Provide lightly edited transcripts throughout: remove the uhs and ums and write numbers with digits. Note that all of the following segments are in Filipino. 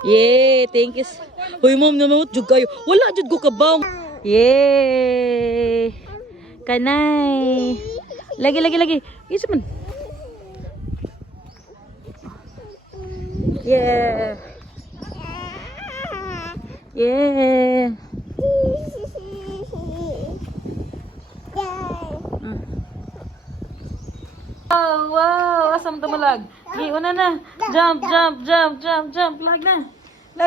Yay, thank you. Hoy, ma'am, namamot jud kayo. Wala jud ko kabaw. Yay. Kanay. Lagi. Isa man. Yeah. Yeah. Oh, wow. Asam tumalag. Una na. Jump. Lag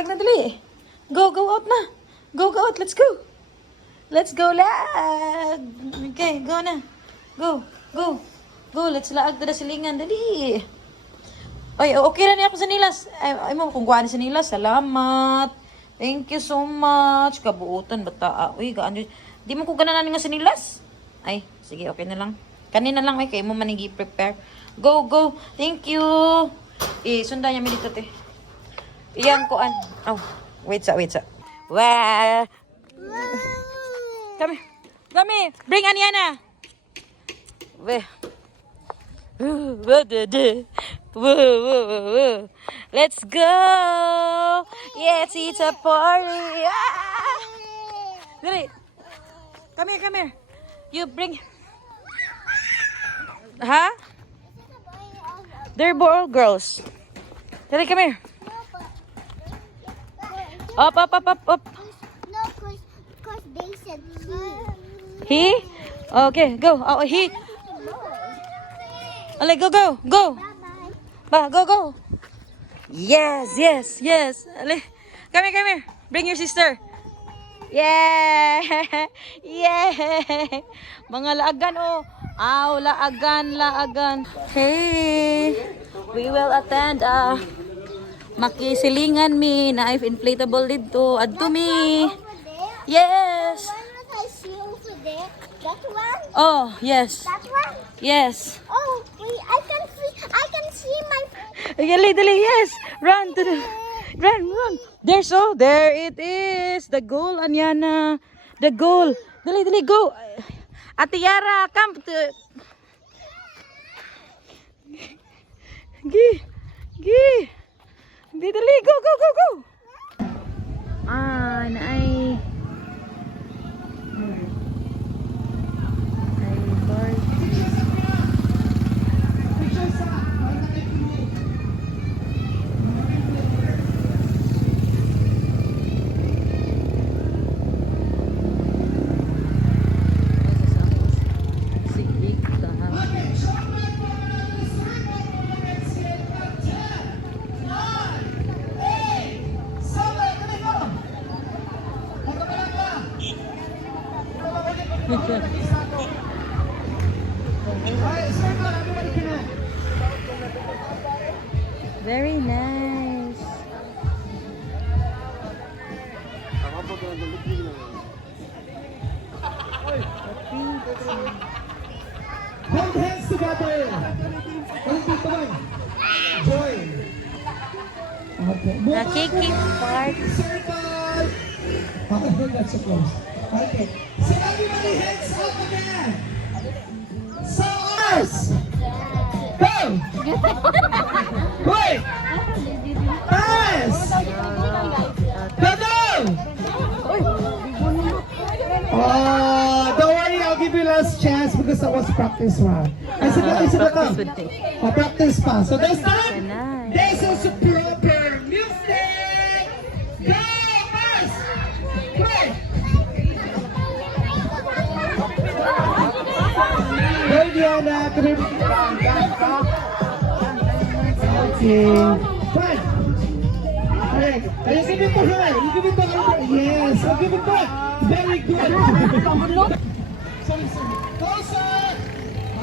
na, dali. Go out na. Go out. Let's go. Lag. Okay, go na. Go. Let's laag na silingan. Dali. Ay, okay na niya ako sa nilas. Ay mo, kung kuhaan sa nilas. Salamat. Thank you so much. Kabuutan, bata. Uy, gaano. Di mo ko gananan nga sa nilas. Ay, sige, okay na lang. Kanina lang, kayo mo manigi prepare. Go. Thank you. Sundan niya mi dito, te. Iyang kuan. Oh, wait sa. Wow. Come. Bring Aniana. Whoa. Let's go. Yes, it's a party. Dali. Come here. You bring. Huh? They're all girls. Dali, come here. Up. No, because they said He? Okay, go. Oh, he. Alay, go. Ba, go. Yes. Alay. Come here. Bring your sister. Yeah. Mga laagan, oh. Aw, laagan. Hey. We will attend makisilingan mi na if inflatable dito. Adto mi. Yes. I see over there. That one? Oh, yes. That one? Yes. Oh, wait, I can see my... Dali, yes. Run. There it is. The goal, Aniana. The goal. Dali, go. Ate Yara, come to... Gi. Dali, go. Naay. Very nice. Hold hands together. Join. Okay. Nakikipart. Circle. Okay, that's so close. Okay. So everybody hands up again. So us. Go. Wait. Us. Go. Don't worry, I'll give you last chance because that was practice round. I said practice pa. So this time, this is proper music. Go, first. Play. Hey, Diana. Okay. Fine. Okay. You give it to her. You give it to her. Yes. I'll give it back. Very good. Closer.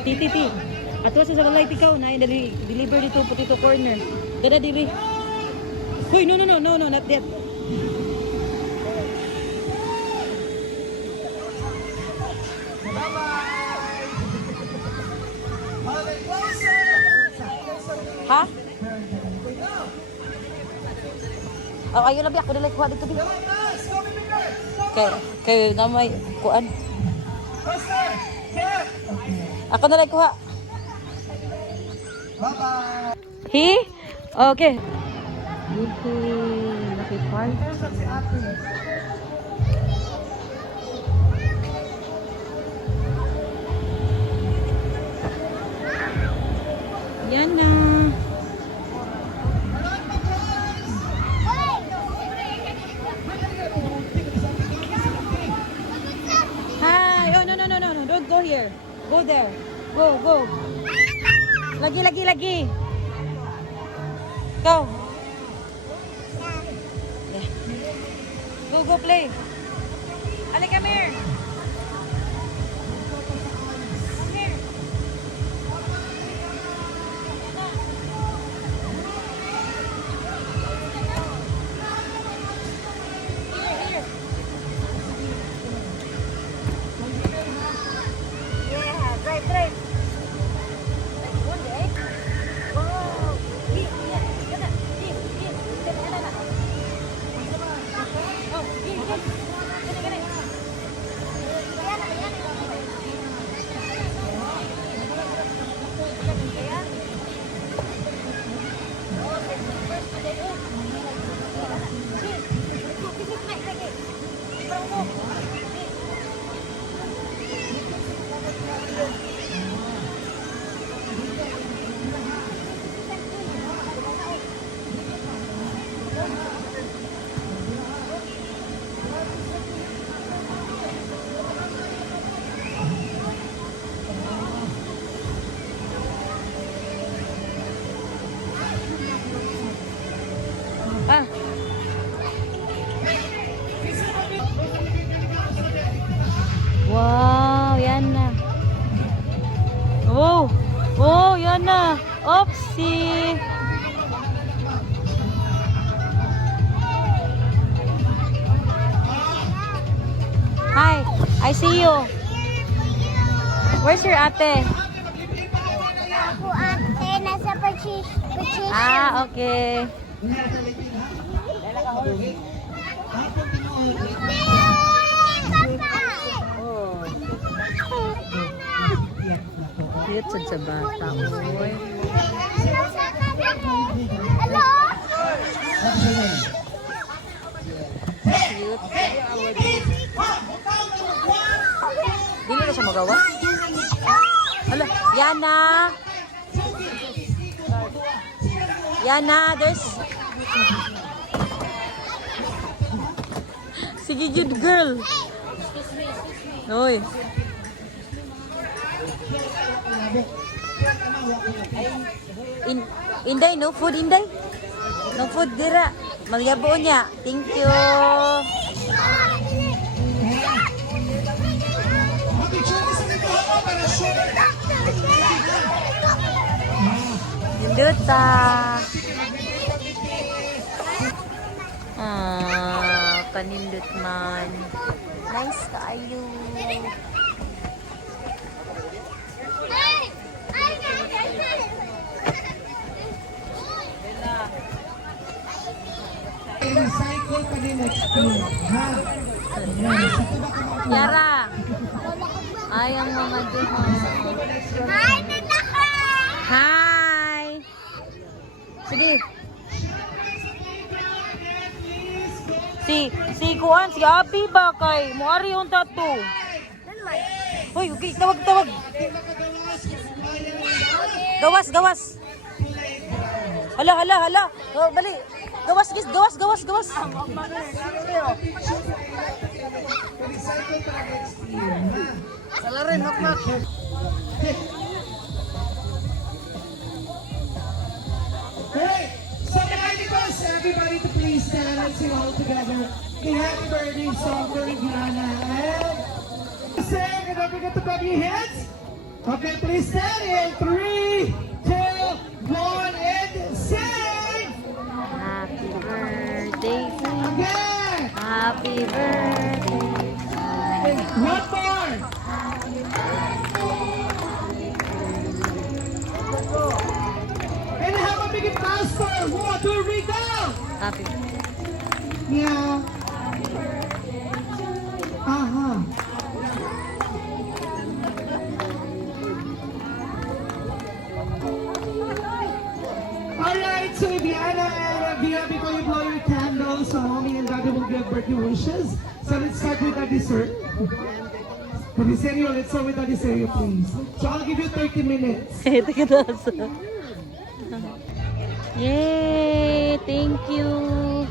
Titi. Ato sa light ikaw na deliver dito potato corner. Dada dili. Hoy, no, not that. Ha? Oh, ayo labi ako dili kuha dito bi. Kay na may kuan. Ako na lang kuha. Bye-bye. He? Okay. Why? Yan na. Hi! Oh, no, no, no, no, no. Don't go here. Go there. Go, go. Lagi, lagi, lagi. Go. Yeah. Go, go play. Ali, come here. Come here. Here, here. Yeah, drive, drive. One day. Wow. Here, here. Gana. Here, here. Gana, gana, gana. Oh, here, here. Gana, gana. Ah. Wow, yan na. Oh, oh, yan na. Oopsie. Hi, I see you. Where's your ate? Ako ate, nasa purchase. Ah, okay. Oh. Cute sa bata. Oy. Hello? Cute. Di na siya magawa? Hala, Yana. Yana, there's... Sige, good girl. Hoy. Inday, no food, Inday? No food, dira. Magyabo niya. Thank you. Duta. Ah, kanindot man. Nice kaayo. Recycle pa din next year. Ha? Yara. Ay, ang mga duha. Hi, Nanaka! Hi. Sige. Si Kuan, si Abi ba kay muari yung tattoo. Hoy, okay, tawag. Gawas. Hala. Oh, bali. Gawas. Salarin, knock. Great. So behind the bus, everybody to please stand. Let's sing all together. The happy birthday song for Indiana. And sing, and don't forget to grab your hands. Okay, please stand in 3, 2, 1, and sing. Happy birthday. Again. Happy birthday. One more. And have a big applause for Puerto Rico. Happy. Yeah. Alright, so Diana and Via, before you blow your candles, so mommy and daddy will give birthday wishes. So let's start with Daddy Sir. Daddy Sergio, let's start with Daddy Sergio, please. So I'll give you 30 minutes. Yay! Thank you!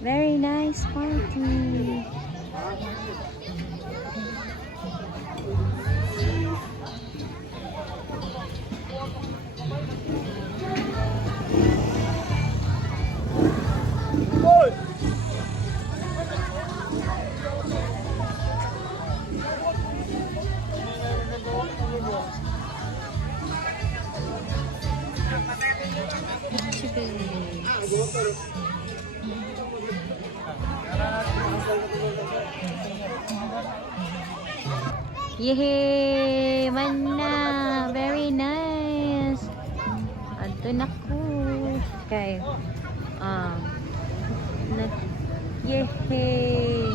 Very nice party! Yehey! Manna! Very nice! Adto na ko. Okay. Yehey!